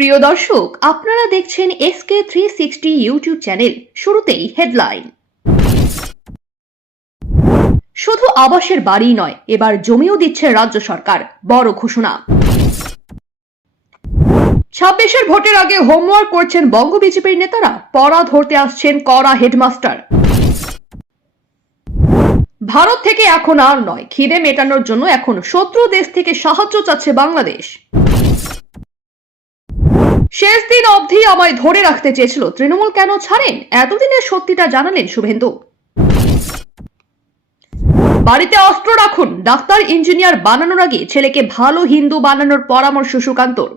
প্রিয় দর্শক, আপনারা দেখছেন SK360 ইউটিউব চ্যানেল। শুরুতেই হেডলাইন। শুধু আবাসের বাড়ি নয়, এবার জমিও দিচ্ছে রাজ্য সরকার, বড় ঘোষণা। 26-এর ভোটের আগে হোমওয়ার্ক করছেন বঙ্গ বিজেপির নেতারা, পড়া ধরতে আসছেন কড়া হেডমাস্টার। ভারত থেকে এখন আর নয়, খিদে মেটানোর জন্য এখন শত্রু দেশ থেকে সাহায্য চাচ্ছে বাংলাদেশ। শেষ দিন অবধি আমায় ধরে রাখতে চেয়েছিল, তৃণমূল কেন ছাড়েন? এতদিনের সত্যিটা জানালেন শুভেন্দু। বাড়িতে অস্ত্র রাখুন, ডাক্তার ইঞ্জিনিয়ার বানানোর আগে ছেলেকে ভালো হিন্দু বানানোর পরামর্শ সুকান্তর।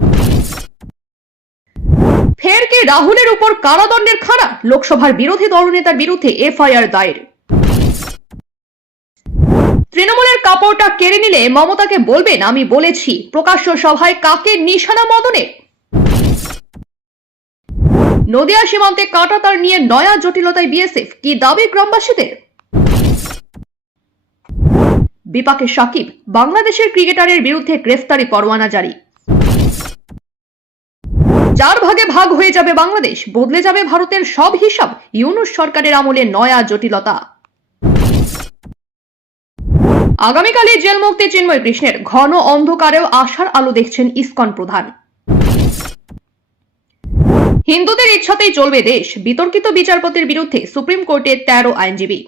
ফের কি রাহুলের উপর কারাদণ্ডের খাড়া? লোকসভার বিরোধী দলনেতার বিরুদ্ধে এফআইআর দায়ের। তৃণমূলের কাপড়টা কেড়ে নিলে মমতাকে বলবেন আমি বলেছি, প্রকাশ্য সভায় কাকে নিশানা মদনে। নদিয়া সীমান্তে কাঁটাতার নিয়ে নয়া জটিলতায় বিএসএফ, কি দাবি গ্রামবাসীদের? বিপাকে সাকিব, বাংলাদেশের ক্রিকেটারের বিরুদ্ধে গ্রেফতারি পরোয়ানা জারি। 4 ভাগে ভাগ হয়ে যাবে বাংলাদেশ, বদলে যাবে ভারতের সব হিসাব, ইউনূস সরকারের আমলে নয়া জটিলতা। আগামীকালই জেল মুক্তি চিন্ময় কৃষ্ণের, ঘন অন্ধকারেও আশার আলো দেখছেন ইসকন প্রধান। হিন্দুদের ইচ্ছাতেই চলবে দেশ, বিতর্কিত বিচারপতির বিরুদ্ধে সুপ্রিম কোর্টে 13 আইনজীবী।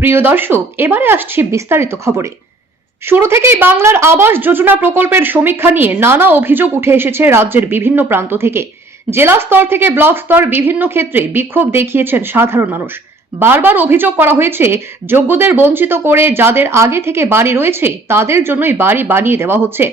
প্রিয় দর্শক, এবারে আসছি বিস্তারিত খবরে। শুরু থেকেই বাংলার আবাস যোজনা প্রকল্পের সমীক্ষা নিয়ে নানা অভিযোগ উঠে এসেছে রাজ্যের বিভিন্ন প্রান্ত থেকে। জেলা স্তর থেকে ব্লক স্তর বিভিন্ন ক্ষেত্রে বিক্ষোভ দেখিয়েছেন সাধারণ মানুষ। বারবার অভিযোগ করা হয়েছে, যোগ্যদের বঞ্চিত করে যাদের আগে থেকে বাড়ি রয়েছে তাদের জন্যই বাড়ি বানিয়ে দেওয়া হচ্ছে।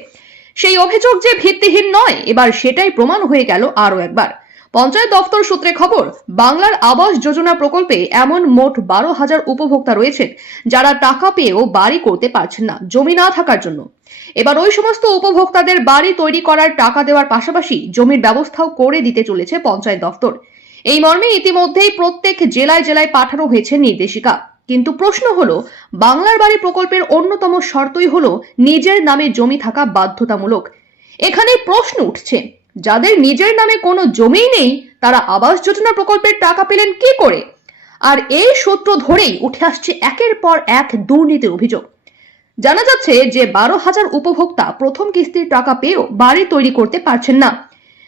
সেই অভিযোগ যে ভিত্তিহীন নয়, এবার সেটাই প্রমাণ হয়ে গেল আরো একবার। পঞ্চায়েত দপ্তর সূত্রে খবর, বাংলার আবাস যোজনা প্রকল্পে এমন মোট 12,000 উপভোক্তা রয়েছেন যারা টাকা পেয়েও বাড়ি করতে পারছেন না, জমি না থাকার জন্য। এবার ওই সমস্ত উপভোক্তাদের বাড়ি তৈরি করার টাকা দেওয়ার পাশাপাশি জমির ব্যবস্থাও করে দিতে চলেছে পঞ্চায়েত দপ্তর। এই মর্মে ইতিমধ্যেই প্রত্যেক জেলায় জেলায় পাঠানো হয়েছে নির্দেশিকা। কিন্তু প্রশ্ন হলো, বাংলার বাড়ি প্রকল্পের অন্যতম শর্তই হলো নিজের নামে জমি থাকা বাধ্যতামূলক। এখানে প্রশ্ন উঠছে, যাদের নিজের নামে কোনো জমিই নেই তারা আবাস যোজনা প্রকল্পের টাকা পেলেন কি করে? আর এই সূত্র ধরেই উঠে আসছে একের পর এক দুর্নীতির অভিযোগ। জানা যাচ্ছে যে 12,000 উপভোক্তা প্রথম কিস্তির টাকা পেয়েও বাড়ি তৈরি করতে পারছেন না।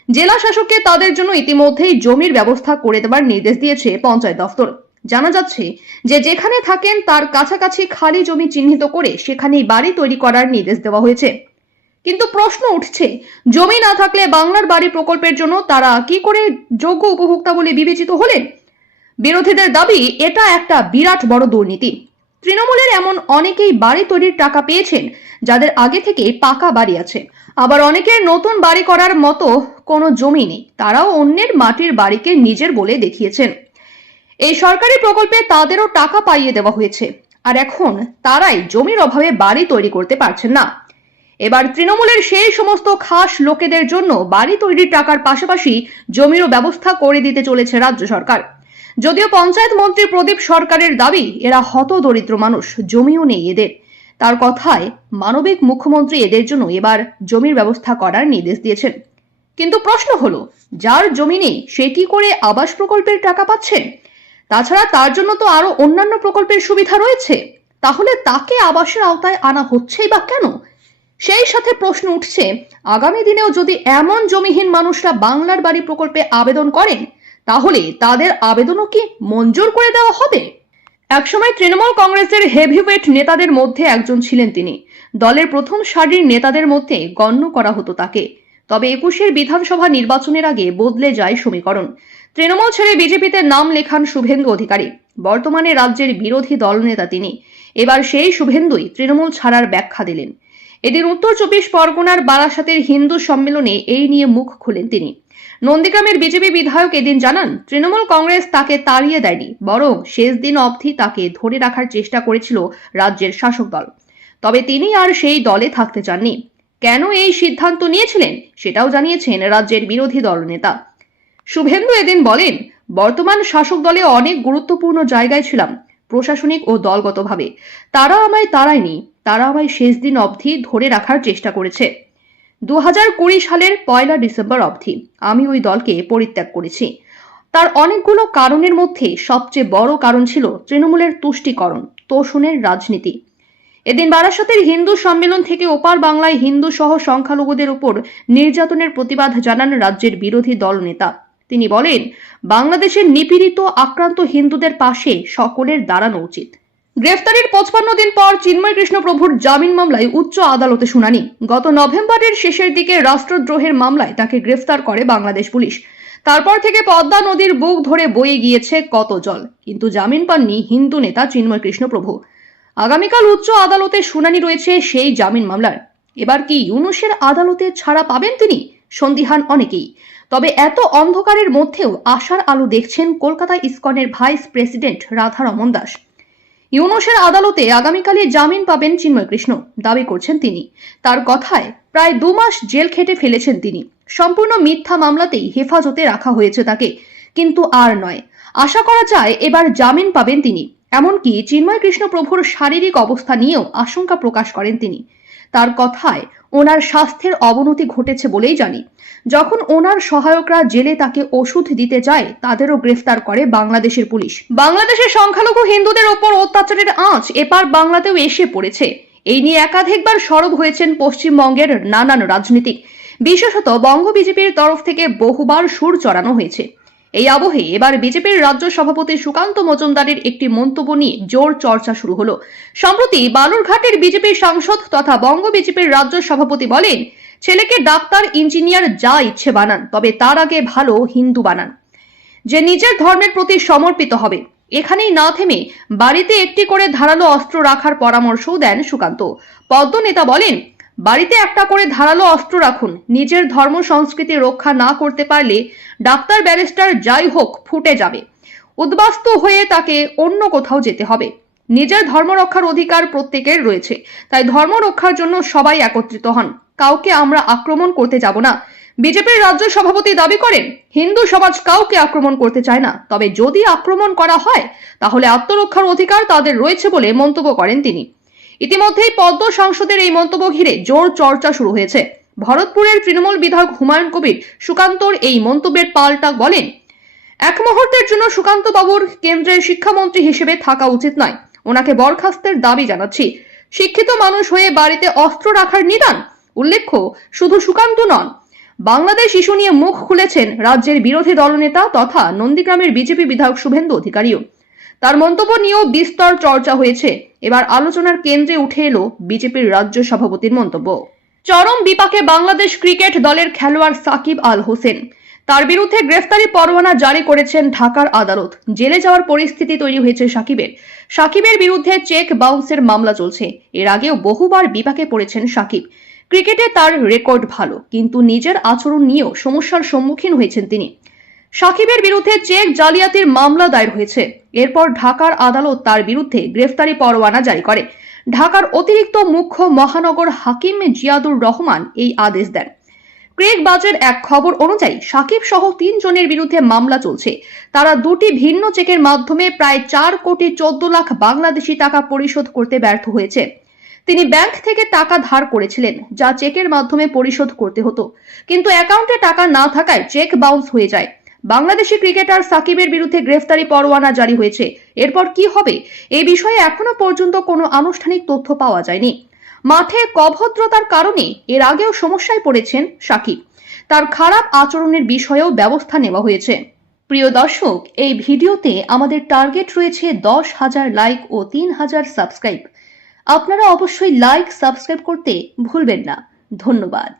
জেলা শাসককে তাদের জন্য ইতিমধ্যেই জমির ব্যবস্থা করে দেওয়ার নির্দেশ দিয়েছে পঞ্চায়েত দপ্তর। জানা যাচ্ছে যে যেখানে থাকেন তার কাছাকাছি খালি জমি চিহ্নিত করে সেখানেই বাড়ি তৈরি করার নির্দেশ দেওয়া হয়েছে। কিন্তু প্রশ্ন উঠছে, জমি না থাকলে বাংলার বাড়ি প্রকল্পের জন্য তারা কি করে যোগ্য উপভোক্তা বলে বিবেচিত হলেন? বিরোধীদের দাবি, এটা একটা বিরাট বড় দুর্নীতি। তৃণমূলের এমন অনেকেই বাড়ি তৈরির টাকা পেয়েছেন যাদের আগে থেকেই পাকা বাড়ি আছে, আবার অনেকের নতুন বাড়ি করার মতো কোনো জমি নেই, তারাও অন্যের মাটির বাড়িকে নিজের বলে দেখিয়েছেন। এই সরকারি প্রকল্পে তাদেরও টাকা পাইয়ে দেওয়া হয়েছে, আর এখন তারাই জমির অভাবে বাড়ি তৈরি করতে পারছেন না। এবার তৃণমূলের সেই সমস্ত খাস লোকেদের জন্য বাড়ি তৈরির টাকার পাশাপাশি জমিরও ব্যবস্থা করে দিতে চলেছে রাজ্য সরকার। যদিও পঞ্চায়েত মন্ত্রী প্রদীপ সরকারের দাবি, এরা হতদরিদ্র মানুষ, জমিও নেই এদের। তার কথায় মানবিক মুখ্যমন্ত্রী এদের জন্য এবার জমির ব্যবস্থা করার নির্দেশ দিয়েছেন। কিন্তু প্রশ্ন হলো, যার জমি নেই সে কি করে আবাস প্রকল্পের টাকা পাচ্ছেন? তাছাড়া তার জন্য তো আরো অন্যান্য প্রকল্পের সুবিধা রয়েছে, তাহলে তাকে আবাসের আওতায় আনা হচ্ছেই বা কেন? সেই সাথে প্রশ্ন উঠছে, আগামী দিনেও যদি এমন জমিহীন মানুষরা বাংলার বাড়ি প্রকল্পে আবেদন করেন, তাহলে তাদের আবেদনও কি মঞ্জুর করে দেওয়া হবে? একসময় তৃণমূল কংগ্রেসের হেভিওয়েট নেতাদের মধ্যে একজন ছিলেন তিনি। দলের প্রথম সারির নেতাদের মধ্যে গণ্য করা হতো তাকে। তবে 21-এর বিধানসভা নির্বাচনের আগে বদলে যায় সমীকরণ। তৃণমূল ছেড়ে বিজেপিতে নাম লেখান শুভেন্দু অধিকারী। বর্তমানে রাজ্যের বিরোধী দলনেতা তিনি। এবার সেই শুভেন্দুই তৃণমূল ছাড়ার ব্যাখ্যা দিলেন। এদিন উত্তর 24 পরগনার বারাসাতের হিন্দু সম্মেলনে এই নিয়ে মুখ খুলেন তিনি। নন্দীগ্রামের বিজেপি বিধায়ক এদিন জানান, তৃণমূল কংগ্রেস তাকে তাড়িয়ে দেয়নি, বরং শেষ দিন অবধি তাকে ধরে রাখার চেষ্টা করেছিল রাজ্যের শাসক দল। তবে তিনি আর সেই দলে থাকতে চাননি। কেন এই সিদ্ধান্ত নিয়েছিলেন সেটাও জানিয়েছেন রাজ্যের বিরোধী দলনেতা। শুভেন্দু এদিন বলেন, বর্তমান শাসক দলে অনেক গুরুত্বপূর্ণ জায়গায় ছিলাম, প্রশাসনিক ও দলগতভাবে। তারা আমায় তাড়ায়নি, তারা আমায় শেষ দিন অবধি ধরে রাখার চেষ্টা করেছে। 2020 সালের 1 ডিসেম্বর অবধি আমি ওই দলকে পরিত্যাগ করেছি। তার অনেকগুলো কারণের মধ্যে সবচেয়ে বড় কারণ ছিল তৃণমূলের তুষ্টিকরণ, তোষণের রাজনীতি। এদিন বারাসতের হিন্দু সম্মেলন থেকে ওপার বাংলায় হিন্দু সহ সংখ্যালঘুদের উপর নির্যাতনের প্রতিবাদ জানান রাজ্যের বিরোধী দল নেতা। তিনি বলেন, বাংলাদেশের নিপীড়িত আক্রান্ত হিন্দুদের পাশে সকলের দাঁড়ানো উচিত। গ্রেফতারির 55 দিন পর চিন্ময় কৃষ্ণ প্রভুর জামিন মামলায় উচ্চ আদালতে শুনানি। গত নভেম্বরের শেষের দিকে রাষ্ট্রদ্রোহের মামলায় তাকে গ্রেফতার করে বাংলাদেশ পুলিশ। তারপর থেকে পদ্মা নদীর বুক ধরে বয়ে গিয়েছে কত জল, কিন্তু জামিন পাননি হিন্দু নেতা চিন্ময় কৃষ্ণ প্রভু। আগামীকাল উচ্চ আদালতে শুনানি রয়েছে সেই জামিন মামলার। এবার কি ইউনূসের আদালতে ছাড়া পাবেন তিনি? সন্দিহান অনেকেই। তবে এত অন্ধকারের মধ্যেও আশার আলো দেখছেন কলকাতা ইসকনের ভাইস প্রেসিডেন্ট রাধারমণ দাস। ইউনূসের আদালতে আগামীকালই জামিন পাবেন চিন্ময় কৃষ্ণ, দাবি করছেন তিনি। তার কথায় প্রায় 2 মাস জেল খেটে ফেলেছেন তিনি। সম্পূর্ণ মিথ্যা মামলাতেই হেফাজতে রাখা হয়েছে তাকে, কিন্তু আর নয়। আশা করা যায় এবার জামিন পাবেন তিনি। এমনকি চিন্ময় কৃষ্ণ প্রভুর শারীরিক অবস্থা নিয়েও আশঙ্কা প্রকাশ করেন তিনি। তার কথায় ওনার স্বাস্থ্যের অবনতি ঘটেছে বলেই জানি। যখন ওনার সহায়করা জেলে তাকে ওষুধ দিতে যায়, তাদেরও গ্রেফতার করে বাংলাদেশের পুলিশ। বাংলাদেশের সংখ্যালঘু হিন্দুদের ওপর অত্যাচারের আঁচ এপার বাংলাতেও এসে পড়েছে। এই নিয়ে একাধিকবার সরব হয়েছেন পশ্চিমবঙ্গের নানান রাজনীতিক। বিশেষত বঙ্গ বিজেপির তরফ থেকে বহুবার সুর চড়ানো হয়েছে। এই আবহে এবার বিজেপির রাজ্য সভাপতি সুকান্ত মজুমদারের একটি মন্তব্য নিয়ে জোর চর্চা শুরু হলো। সম্প্রতি বালুরঘাটের বিজেপি সাংসদ তথা বঙ্গ বিজেপির রাজ্য সভাপতি বলেন, ছেলেকে ডাক্তার, ইঞ্জিনিয়ার যা ইচ্ছে বানান, তবে তার আগে ভালো হিন্দু বানান, যে নিজের ধর্মের প্রতি সমর্পিত হবে। এখানেই না থেমে বাড়িতে একটি করে ধারালো অস্ত্র রাখার পরামর্শও দেন সুকান্ত। পদ্ম নেতা বলেন, বাড়িতে একটা করে ধারালো অস্ত্র রাখুন। নিজের ধর্ম সংস্কৃতি রক্ষা না করতে পারলে ডাক্তার, ব্যারিস্টার যাই হোক ফুটে যাবে। উদ্বাস্তু হয়ে তাকে অন্য কোথাও যেতে হবে। নিজের ধর্ম রক্ষার অধিকার প্রত্যেকের রয়েছে, তাই ধর্ম রক্ষার জন্য সবাই একত্রিত হন। কাউকে আমরা আক্রমণ করতে যাব না। বিজেপির রাজ্য সভাপতি দাবি করেন, হিন্দু সমাজ কাউকে আক্রমণ করতে চায় না, তবে যদি আক্রমণ করা হয় তাহলে আত্মরক্ষার অধিকার তাদের রয়েছে বলে মন্তব্য করেন তিনি। ইতিমধ্যেই পদ্ম সাংসদের এই মন্তব্য ঘিরে জোর চর্চা শুরু হয়েছে। ভরতপুরের তৃণমূল বিধায়ক হুমায়ুন কবির সুকান্তর এই মন্তব্যের পাল্টা বলেন, এক মুহূর্তের জন্য সুকান্ত বাবুর কেন্দ্রের শিক্ষামন্ত্রী হিসেবে থাকা উচিত নয়। ওনাকে বরখাস্তের দাবি জানাচ্ছি। শিক্ষিত মানুষ হয়ে বাড়িতে অস্ত্র রাখার নিদান। উল্লেখ্য, শুধু সুকান্ত নন, বাংলাদেশ ইস্যু নিয়ে মুখ খুলেছেন রাজ্যের বিরোধী দলনেতা তথা নন্দীগ্রামের বিজেপি বিধায়ক শুভেন্দু অধিকারীও। তার মন্তব্য নিয়েও বিস্তর চর্চা হয়েছে। এবার আলোচনার কেন্দ্রে উঠে এলো বিজেপির রাজ্য সভাপতির মন্তব্য। চরম বিপাকে বাংলাদেশ ক্রিকেট দলের খেলোয়াড় সাকিব আল হোসেন। তার বিরুদ্ধে গ্রেফতারি পরোয়ানা জারি করেছেন ঢাকার আদালত। জেলে যাওয়ার পরিস্থিতি তৈরি হয়েছে সাকিবের বিরুদ্ধে চেক বাউন্সের মামলা চলছে। এর আগেও বহুবার বিপাকে পড়েছেন সাকিব। ক্রিকেটে তার রেকর্ড ভালো, কিন্তু নিজের আচরণ নিয়েও সমস্যার সম্মুখীন হয়েছেন তিনি। সাকিবের বিরুদ্ধে চেক জালিয়াতির মামলা দায়ের হয়েছে। এরপর ঢাকার আদালত তার বিরুদ্ধে গ্রেফতারি পরোয়ানা জারি করে। ঢাকার অতিরিক্ত মুখ্য মহানগর হাকিম জিয়াদুর রহমান এই আদেশ দেন। ক্রেগ বাজের এক খবর অনুযায়ী সাকিব সহ 3 জনের বিরুদ্ধে মামলা চলছে। তারা 2টি ভিন্ন চেকের মাধ্যমে প্রায় 4 কোটি 14 লাখ বাংলাদেশি টাকা পরিশোধ করতে ব্যর্থ হয়েছে। তিনি ব্যাংক থেকে টাকা ধার করেছিলেন, যা চেকের মাধ্যমে পরিশোধ করতে হতো, কিন্তু অ্যাকাউন্টে টাকা না থাকায় চেক বাউন্স হয়ে যায়। বাংলাদেশি ক্রিকেটার সাকিবের বিরুদ্ধে গ্রেফতারি পরোয়ানা জারি হয়েছে। এরপর কি হবে এই বিষয়ে এখনো পর্যন্ত কোনো আনুষ্ঠানিক তথ্য পাওয়া যায়নি। মাঠে অভদ্রতার কারণে এর আগেও সমস্যায় পড়েছেন সাকিব। তার খারাপ আচরণের বিষয়েও ব্যবস্থা নেওয়া হয়েছে। প্রিয় দর্শক, এই ভিডিওতে আমাদের টার্গেট রয়েছে 10,000 লাইক ও 3,000 সাবস্ক্রাইব। আপনারা অবশ্যই লাইক, সাবস্ক্রাইব করতে ভুলবেন না। ধন্যবাদ।